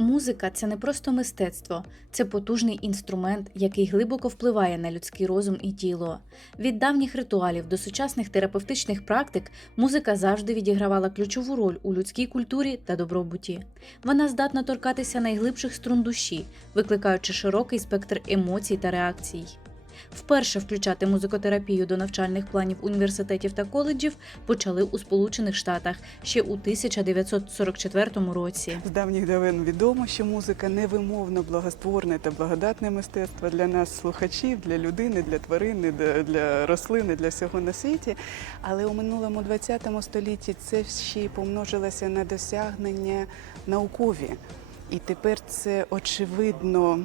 Музика це не просто мистецтво, це потужний інструмент, який глибоко впливає на людський розум і тіло. Від давніх ритуалів до сучасних терапевтичних практик музика завжди відігравала ключову роль у людській культурі та добробуті. Вона здатна торкатися найглибших струн душі, викликаючи широкий спектр емоцій та реакцій. Вперше включати музикотерапію до навчальних планів університетів та коледжів почали у Сполучених Штатах ще у 1944 році. З давніх давен відомо, що музика невимовно благостворне та благодатне мистецтво для нас, слухачів, для людини, для тварини, для рослини, для всього на світі. Але у минулому 20 столітті це ще й помножилося на досягнення наукові. І тепер це очевидно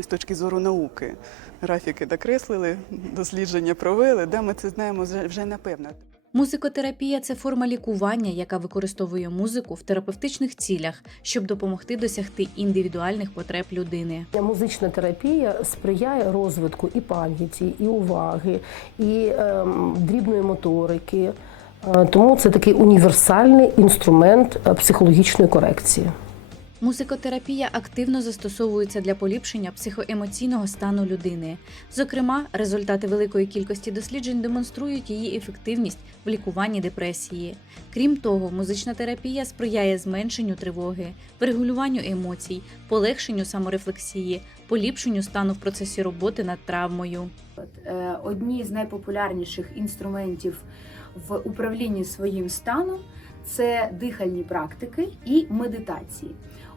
з точки зору науки. Графіки докреслили, дослідження провели. Да, ми це знаємо вже- вже напевно. Музикотерапія це форма лікування, яка використовує музику в терапевтичних цілях, щоб допомогти досягти індивідуальних потреб людини. Музична терапія сприяє розвитку і пам'яті, і уваги, і ем, дрібної моторики. Е, Тому це такий універсальний інструмент е, психологічної корекції. Музикотерапія активно застосовується для поліпшення психоемоційного стану людини. Зокрема, результати великої кількості досліджень демонструють її ефективність в лікуванні депресії. Крім того, музична терапія сприяє зменшенню тривоги, врегулюванню емоцій, полегшенню саморефлексії, поліпшенню стану в процесі роботи над травмою. Е, Одні з найпопулярніших інструментів в управлінні своїм станом це дихальні практики і медитації.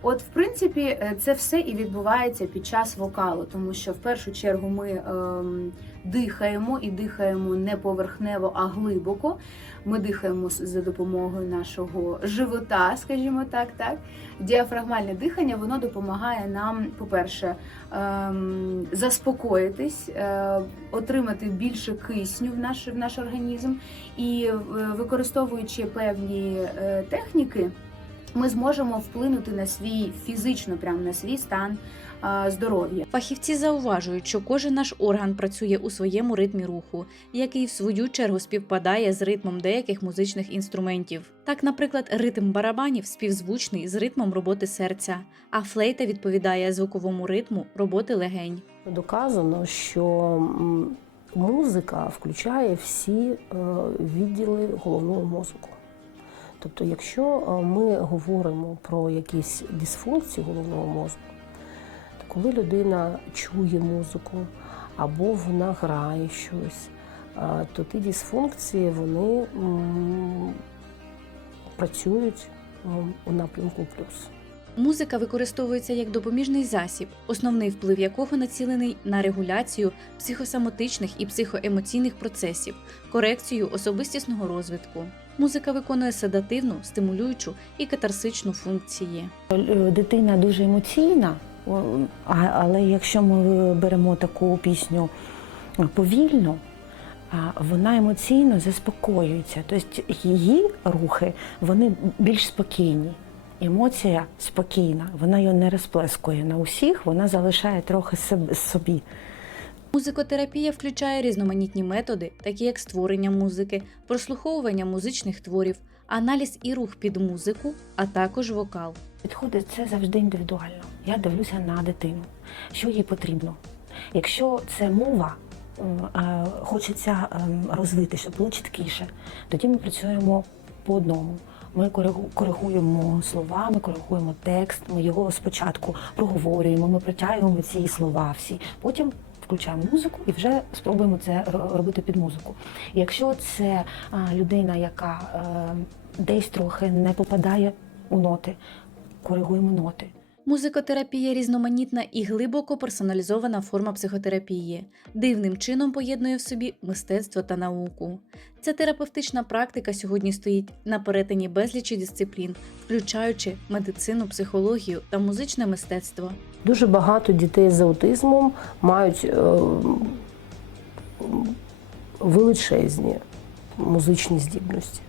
От, в принципі, е, це все і відбувається під час вокалу, тому що в першу чергу ми ем, дихаємо і дихаємо не поверхнево, а глибоко. Ми дихаємо за допомогою нашого живота, скажімо так, так. Діафрагмальне дихання воно допомагає нам, по-перше, ем, заспокоїтись, е, отримати більше кисню в наш, в наш організм. І е, використовуючи певні е, техніки, ми зможемо вплинути на свій фізично, прямо на свій стан е, здоров'я. Фахівці зауважують, що кожен наш орган працює у своєму ритмі руху, який в свою чергу співпадає з ритмом деяких музичних інструментів. Так, наприклад, ритм барабанів співзвучний з ритмом роботи серця, а флейта відповідає звуковому ритму роботи легень. Доказано, що музика включає всі е, відділи головного мозку. Тобто, якщо е, ми говоримо про якісь дисфункції головного мозку, то коли людина чує музику або вона грає щось, е, то ті дисфункції вони працюють у напрямку плюс. Музика використовується як допоміжний засіб, основний вплив якого націлений на регуляцію психосомотичних і психоемоційних процесів, корекцію особистісного розвитку. Музика виконує седативну, стимулюючу і катарсичну функції. Дитина дуже емоційна, але якщо ми беремо таку пісню повільно, вона емоційно заспокоюється. Тобто її рухи вони більш спокійні. Емоція спокійна, вона її не розплескує на усіх, вона залишає трохи собі. Музикотерапія включає різноманітні методи, такі як створення музики, прослуховування музичних творів, аналіз і рух під музику, а також вокал. Підходить це завжди індивідуально. Я дивлюся на дитину, що їй потрібно. Якщо це мова, е, хочеться ем, розвити, щоб було чіткіше, тоді ми працюємо по одному. Ми коригуємо слова, ми коригуємо текст, ми його спочатку проговорюємо, ми притягуємо ці слова всі. Потім включаємо музику і вже спробуємо це робити під музику. Якщо це людина, яка е, десь трохи не попадає у ноти, коригуємо ноти. Музикотерапія різноманітна і глибоко персоналізована форма психотерапії, дивним чином поєднує в собі мистецтво та науку. Ця терапевтична практика сьогодні стоїть на перетині безлічі дисциплін, включаючи медицину, психологію та музичне мистецтво. Дуже багато дітей з аутизмом мають е, величезні музичні здібності.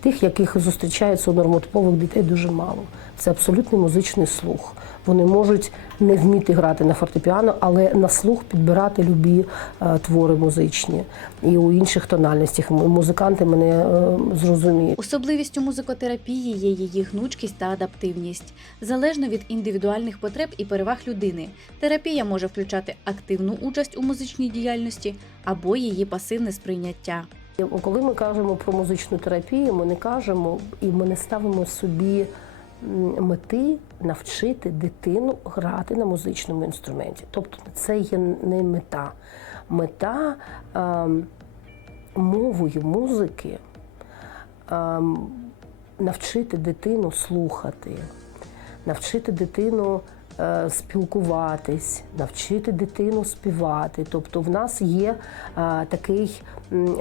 Тих, яких зустрічається у нормотипових дітей, дуже мало. Це абсолютний музичний слух. Вони можуть не вміти грати на фортепіано, але на слух підбирати любі е, твори музичні. І у інших тональностях музиканти мене е, зрозуміють. Особливістю музикотерапії є її гнучкість та адаптивність. Залежно від індивідуальних потреб і переваг людини, терапія може включати активну участь у музичній діяльності або її пасивне сприйняття. Коли ми кажемо про музичну терапію, ми не кажемо і ми не ставимо собі мети навчити дитину грати на музичному інструменті. Тобто це є не мета. Мета ем, мовою музики ем, навчити дитину слухати, навчити дитину спілкуватись, навчити дитину співати. Тобто в нас є е, такий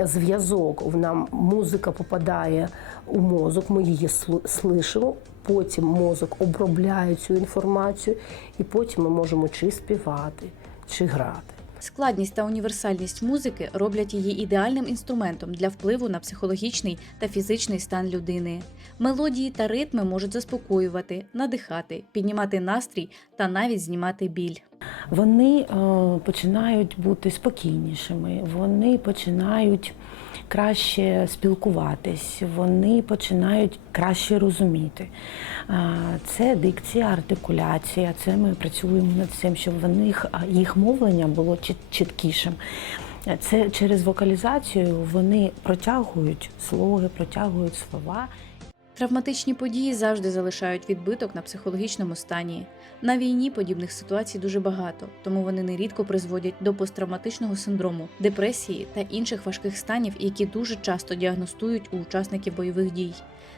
зв'язок. В нам музика попадає у мозок, ми її слишимо. потім мозок обробляє цю інформацію, і потім ми можемо чи співати, чи грати. Складність та універсальність музики роблять її ідеальним інструментом для впливу на психологічний та фізичний стан людини. Мелодії та ритми можуть заспокоювати, надихати, піднімати настрій та навіть знімати біль. Вони е, починають бути спокійнішими, вони починають краще спілкуватись, вони починають краще розуміти. Е, Це дикція, артикуляція. Це ми працюємо над цим, щоб в них їх мовлення було чіт- чіткішим. Це через вокалізацію вони протягують слоги, протягують слова. Травматичні події завжди залишають відбиток на психологічному стані. На війні подібних ситуацій дуже багато, тому вони нерідко призводять до посттравматичного синдрому, депресії та інших важких станів, які дуже часто діагностують у учасників бойових дій.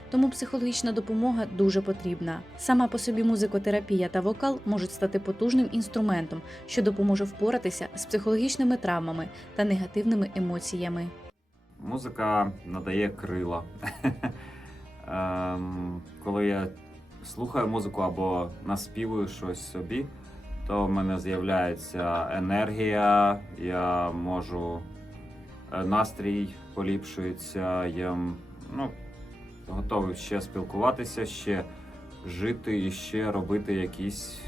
Тому психологічна допомога дуже потрібна. Сама по собі музикотерапія та вокал можуть стати потужним інструментом, що допоможе впоратися з психологічними травмами та негативними емоціями. Музика надає крила. Ем, Коли я слухаю музику або наспівую щось собі, то в мене з'являється енергія, я можу е, настрій поліпшується, я ну, готовий ще спілкуватися, ще жити і ще робити якісь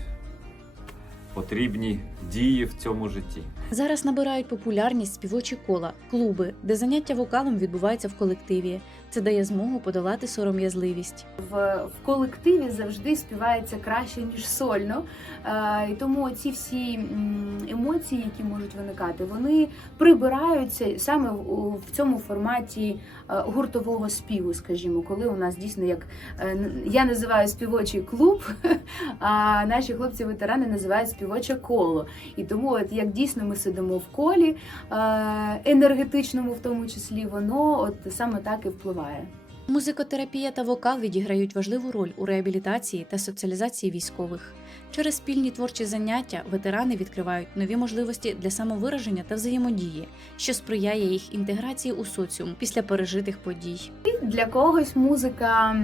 потрібні дії в цьому житті. Зараз набирають популярність співочі кола, клуби, де заняття вокалом відбуваються в колективі. Це дає змогу подолати сором'язливість. в, в колективі завжди співається краще ніж сольно. Е, і тому ці всі емоції, які можуть виникати, вони прибираються саме в, в цьому форматі е, гуртового співу, скажімо, коли у нас дійсно як е, я називаю співочий клуб, а наші хлопці-ветерани називають співоче коло. І тому, от як дійсно ми сидимо в колі, е, енергетичному в тому числі, воно от саме так і впливає. Bye. Музикотерапія та вокал відіграють важливу роль у реабілітації та соціалізації військових. Через спільні творчі заняття ветерани відкривають нові можливості для самовираження та взаємодії, що сприяє їх інтеграції у соціум після пережитих подій. Для когось музика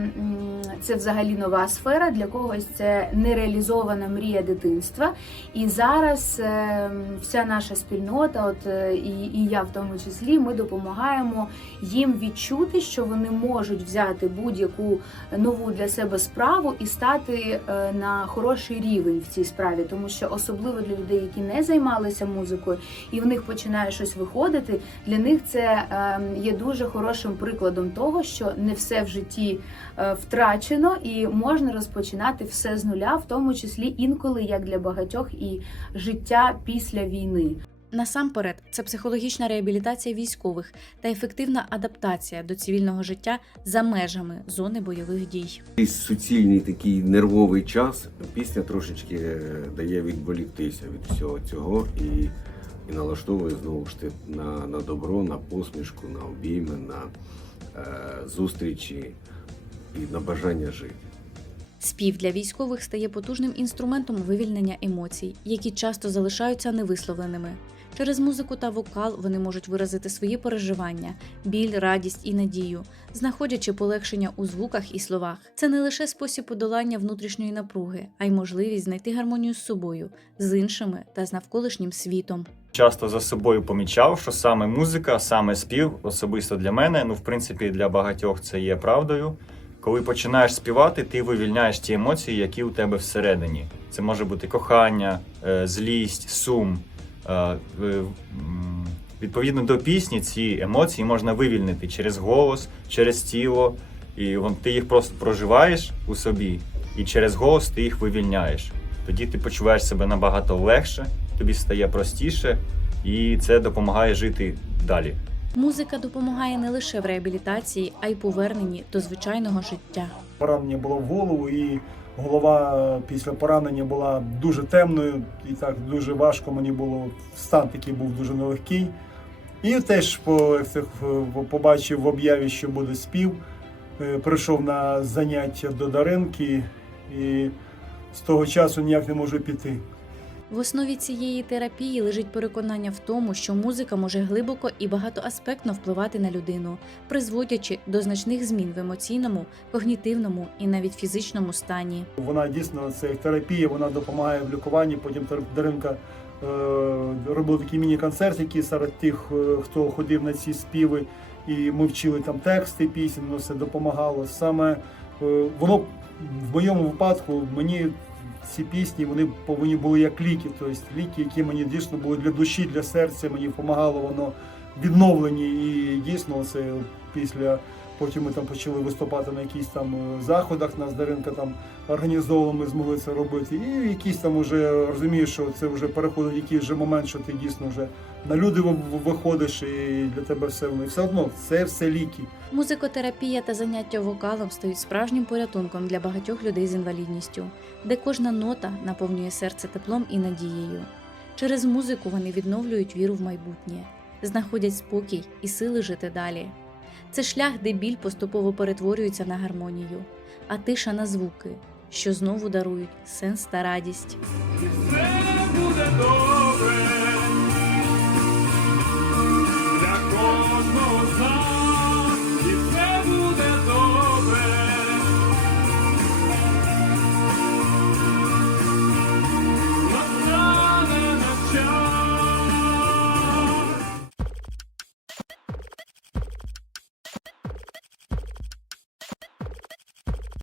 це взагалі нова сфера, для когось це нереалізована мрія дитинства. І зараз е, вся наша спільнота, от е, і, і я в тому числі, ми допомагаємо їм відчути, що вони можуть взяти будь-яку нову для себе справу і стати е, на хороший рівень в цій справі, тому що особливо для людей, які не займалися музикою, і в них починає щось виходити. Для них це е, є дуже хорошим прикладом того, що не все в житті е, втрачено, і можна розпочинати все з нуля, в тому числі інколи як для багатьох, і життя після війни. Насамперед, це психологічна реабілітація військових та ефективна адаптація до цивільного життя за межами зони бойових дій. Суцільний такий нервовий час пісня трошечки е, дає відволіктися від всього цього і, і налаштовує знову ж таки на, на добро, на посмішку, на обійми, на е, зустрічі і на бажання жити. Спів для військових стає потужним інструментом вивільнення емоцій, які часто залишаються невисловленими. Через музику та вокал вони можуть виразити свої переживання, біль, радість і надію, знаходячи полегшення у звуках і словах. Це не лише спосіб подолання внутрішньої напруги, а й можливість знайти гармонію з собою, з іншими та з навколишнім світом. часто за собою помічав, що саме музика, саме спів, особисто для мене, ну в принципі для багатьох це є правдою. Коли починаєш співати, ти вивільняєш ті емоції, які у тебе всередині. Це може бути кохання, е, злість, сум. Е, Відповідно до пісні, ці емоції можна вивільнити через голос, через тіло, і ти їх просто проживаєш у собі, і через голос ти їх вивільняєш. Тоді ти почуваєш себе набагато легше, тобі стає простіше, і це допомагає жити далі. Музика допомагає не лише в реабілітації, а й поверненні до звичайного життя. Поранення було в голову, і голова після поранення була дуже темною, і так дуже важко мені було. Стан такий був дуже нелегкий. І теж як побачив в об'яві, що буде спів. е, Прийшов на заняття до Даринки і з того часу ніяк не можу піти. В основі цієї терапії лежить переконання в тому, що музика може глибоко і багатоаспектно впливати на людину, призводячи до значних змін в емоційному, когнітивному і навіть фізичному стані. Вона дійсно це терапія, вона допомагає в лікуванні. Потім Даринка е, робила такі міні-концертики серед тих, е, хто ходив на ці співи, і ми вчили там тексти пісень, воно все допомагало. Саме е, воно в моєму випадку мені ці пісні вони повинні були як ліки, тобто ліки, які мені дійсно були для душі, для серця, мені допомагало воно відновлені. І дійсно це після Потім ми там почали виступати на якісь там е, заходах. Нас Даринка там організовувала, ми змогли це робити. І якийсь там уже розумієш, що це вже переходить якийсь вже момент, що ти дійсно вже на люди виходиш, і для тебе все воно. Все одно це все ліки. Музикотерапія та заняття вокалом стають справжнім порятунком для багатьох людей з інвалідністю, де кожна нота наповнює серце теплом і надією. Через музику вони відновлюють віру в майбутнє, знаходять спокій і сили жити далі. Це шлях, де біль поступово перетворюється на гармонію, а тиша на звуки, що знову дарують сенс та радість. Все буде добре.